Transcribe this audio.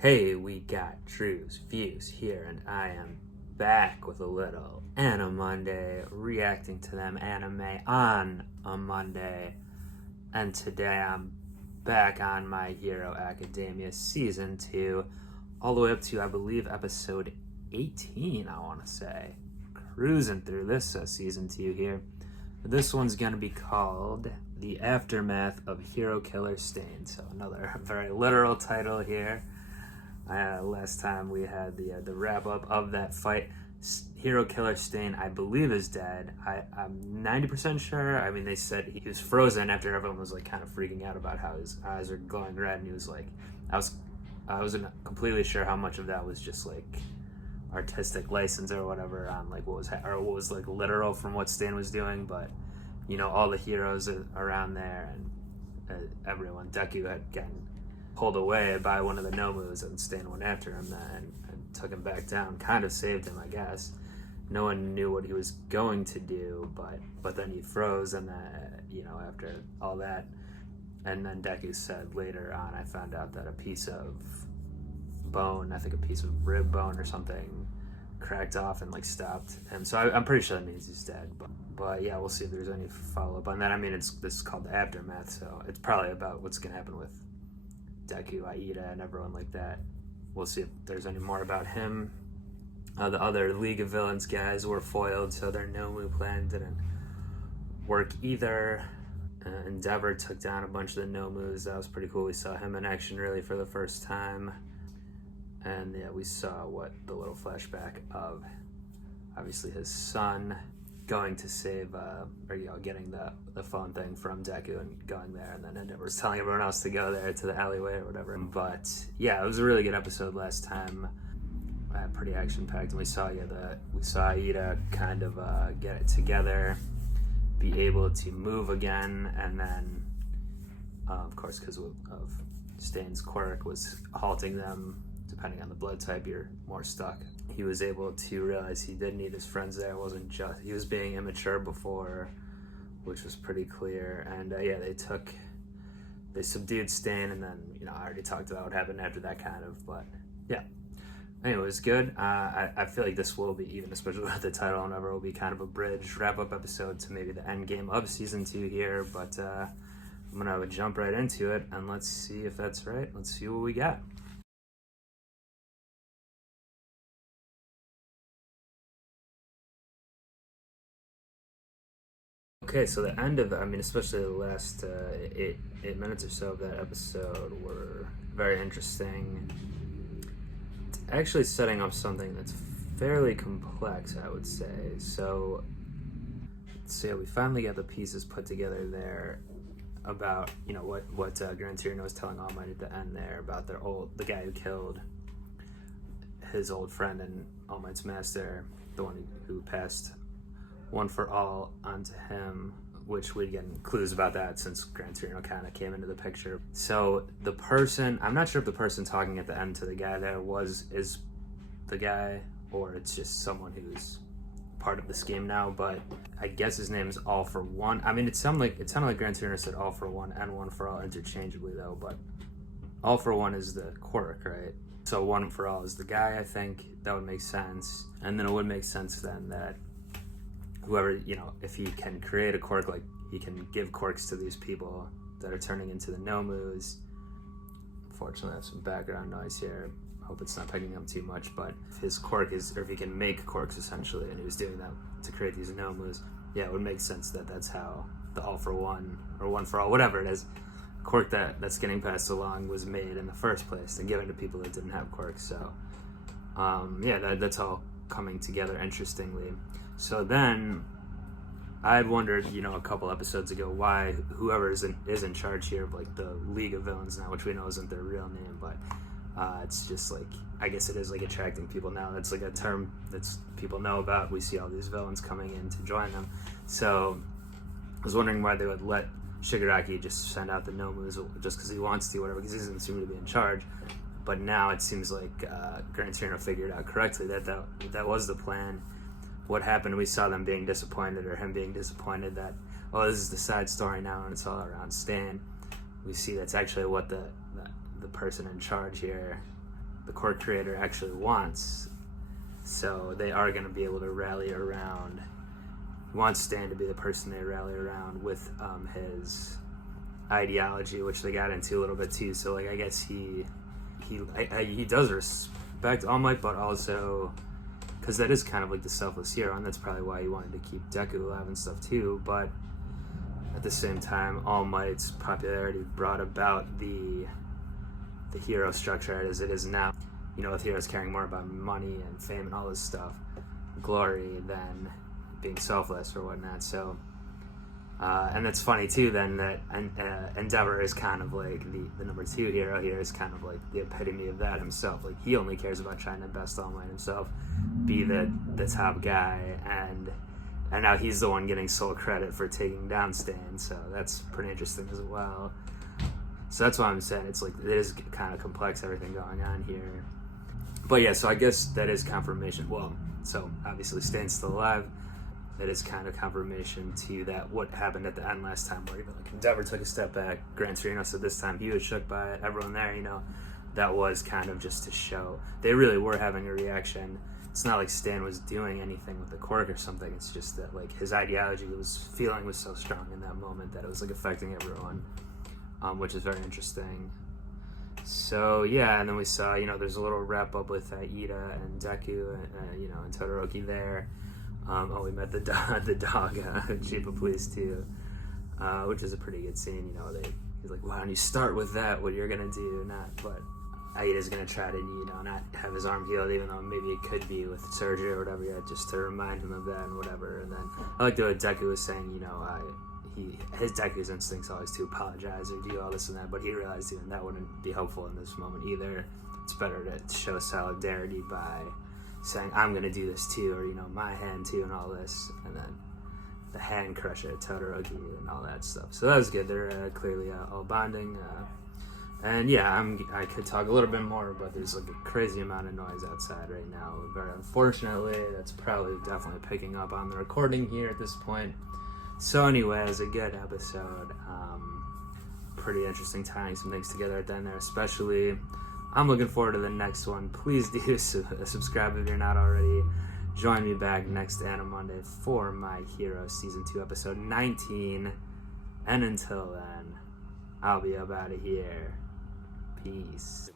Hey, we got Drewz Viewz here, and I am back with a little Anime Monday, reacting to them anime on a Monday. And today I'm back on My Hero Academia Season 2, all the way up to, I believe, episode 18, I want to say. Cruising through this Season 2 here. This one's going to be called The Aftermath of Hero Killer Stain. So another very literal title here. Last time we had the wrap up of that fight. Hero Killer Stain, I believe, is dead. I'm 90% sure. I mean, they said he was frozen after everyone was like kind of freaking out about how his eyes are glowing red, and he was like, I wasn't completely sure how much of that was just like artistic license or whatever on like what was like literal from what Stain was doing, but you know, all the heroes around there and everyone, Deku had gotten pulled away by one of the Nomus, and Stain went after him and took him back down, kind of saved him, I guess. No one knew what he was going to do, but then he froze, and you know, after all that, and then Deku said later on, I found out that a piece of bone, I think a piece of rib bone or something, cracked off and like stopped him. So I'm pretty sure that means he's dead, but yeah, we'll see if there's any follow-up on that. I mean, this is called the Aftermath, so it's probably about what's gonna happen with Deku, Aida, and everyone like that. We'll see if there's any more about him. The other League of Villains guys were foiled, so their Nomu plan didn't work either. Endeavor took down a bunch of the Nomus. That was pretty cool. We saw him in action really for the first time. And yeah, we saw the little flashback of obviously his son going to save, or you know, getting the phone thing from Deku and going there, and then Endeavor was telling everyone else to go there to the alleyway or whatever. But yeah, it was a really good episode last time. Pretty action packed, and we saw Aida kind of get it together, be able to move again, and then of course, because of Stain's quirk was halting them. Depending on the blood type, you're more stuck. He was able to realize he did need his friends there. It wasn't just, he was being immature before, which was pretty clear. And yeah, they subdued Stain, and then, you know, I already talked about what happened after that kind of, but yeah. Anyway, it was good. I feel like this will be, even especially with the title and whatever, will be kind of a bridge wrap-up episode to maybe the end game of season 2 here, but I'm gonna jump right into it, and let's see if that's right. Let's see what we got. Okay, so the end of, I mean, especially the last 8 minutes or so of that episode were very interesting. It's actually setting up something that's fairly complex, I would say. So yeah, we finally got the pieces put together there about, you know, what Gran Torino was telling All Might at the end there about the guy who killed his old friend and All Might's master, the one who passed One for All onto him, which we'd get clues about that since Gran Torino kind of came into the picture. So the person, I'm not sure if the person talking at the end to the guy there is the guy, or it's just someone who's part of the scheme now, but I guess his name is All for One. I mean, it sounded like Gran Torino said All for One and One for All interchangeably though, but All for One is the quirk, right? So One for All is the guy, I think. That would make sense. And then it would make sense then that whoever, you know, if he can create a quirk, like he can give quirks to these people that are turning into the Nomus. Unfortunately, I have some background noise here. Hope it's not picking up too much, but if his quirk is, or if he can make quirks essentially, and he was doing that to create these Nomus, yeah, it would make sense that that's how the All for One, or One for All, whatever it is, quirk that's getting passed along was made in the first place and given to people that didn't have quirks. So yeah, that's all coming together interestingly. So then I had wondered, you know, a couple episodes ago why whoever is in charge here of like the League of Villains now, which we know isn't their real name, but it's just like, I guess it is like attracting people now. That's like a term that's people know about. We see all these villains coming in to join them. So I was wondering why they would let Shigaraki just send out the Nomus just because he wants to, whatever, because he doesn't seem to be in charge. But now it seems like Gran Torino figured out correctly that was the plan. What happened, we saw them being disappointed, or him being disappointed that, oh, this is the side story now and it's all around Stan. We see that's actually what the person in charge here the core creator actually wants. So they are going to be able to rally around. He wants Stan to be the person they rally around with his ideology, which they got into a little bit too. So like I guess he does respect All Might, but also because that is kind of like the selfless hero, and that's probably why he wanted to keep Deku alive and stuff too. But at the same time, All Might's popularity brought about the hero structure as it is now. You know, with heroes caring more about money and fame and all this stuff, glory, than being selfless or whatnot. So, and that's funny too. Then that Endeavor is kind of like the number 2 hero here, is kind of like the epitome of that himself. Like he only cares about trying to best All Might himself, be the top guy, and now he's the one getting sole credit for taking down Stan. So that's pretty interesting as well. So that's why I'm saying it's like it is kind of complex, everything going on here. But yeah, so I guess that is confirmation. Well, so obviously Stan's still alive. That is kind of confirmation to that what happened at the end last time, where like Endeavor took a step back. Gran Torino said this time he was shook by it. Everyone there, you know, that was kind of just to show they really were having a reaction. It's not like Stan was doing anything with the quirk or something. It's just that like his ideology was so strong in that moment that it was like affecting everyone, which is very interesting. So yeah, and then we saw, you know, there's a little wrap up with Ida and Deku, you know, and Todoroki there. We met the dog, chief of police too, which is a pretty good scene. You know, he's like, "Why don't you start with that? What you're gonna do?" But Aida's gonna try to, you know, not have his arm healed, even though maybe it could be with surgery or whatever. Yeah, just to remind him of that and whatever. And then I like the way Deku was saying, you know, his Deku's instincts always to apologize or do all this and that, but he realized even that wouldn't be helpful in this moment either. It's better to show solidarity by saying, I'm gonna do this too, or, you know, my hand too, and all this, and then the hand crusher, Todoroki, and all that stuff. So that was good. They're clearly all bonding. And yeah, I could talk a little bit more, but there's like a crazy amount of noise outside right now. Very unfortunately, that's probably definitely picking up on the recording here at this point. So anyway, it was a good episode. Pretty interesting tying some things together at the end there, especially. I'm looking forward to the next one. Please do subscribe if you're not already. Join me back next Anime Monday for My Hero Season 2 episode 19. And until then, I'll be up out of here. Peace.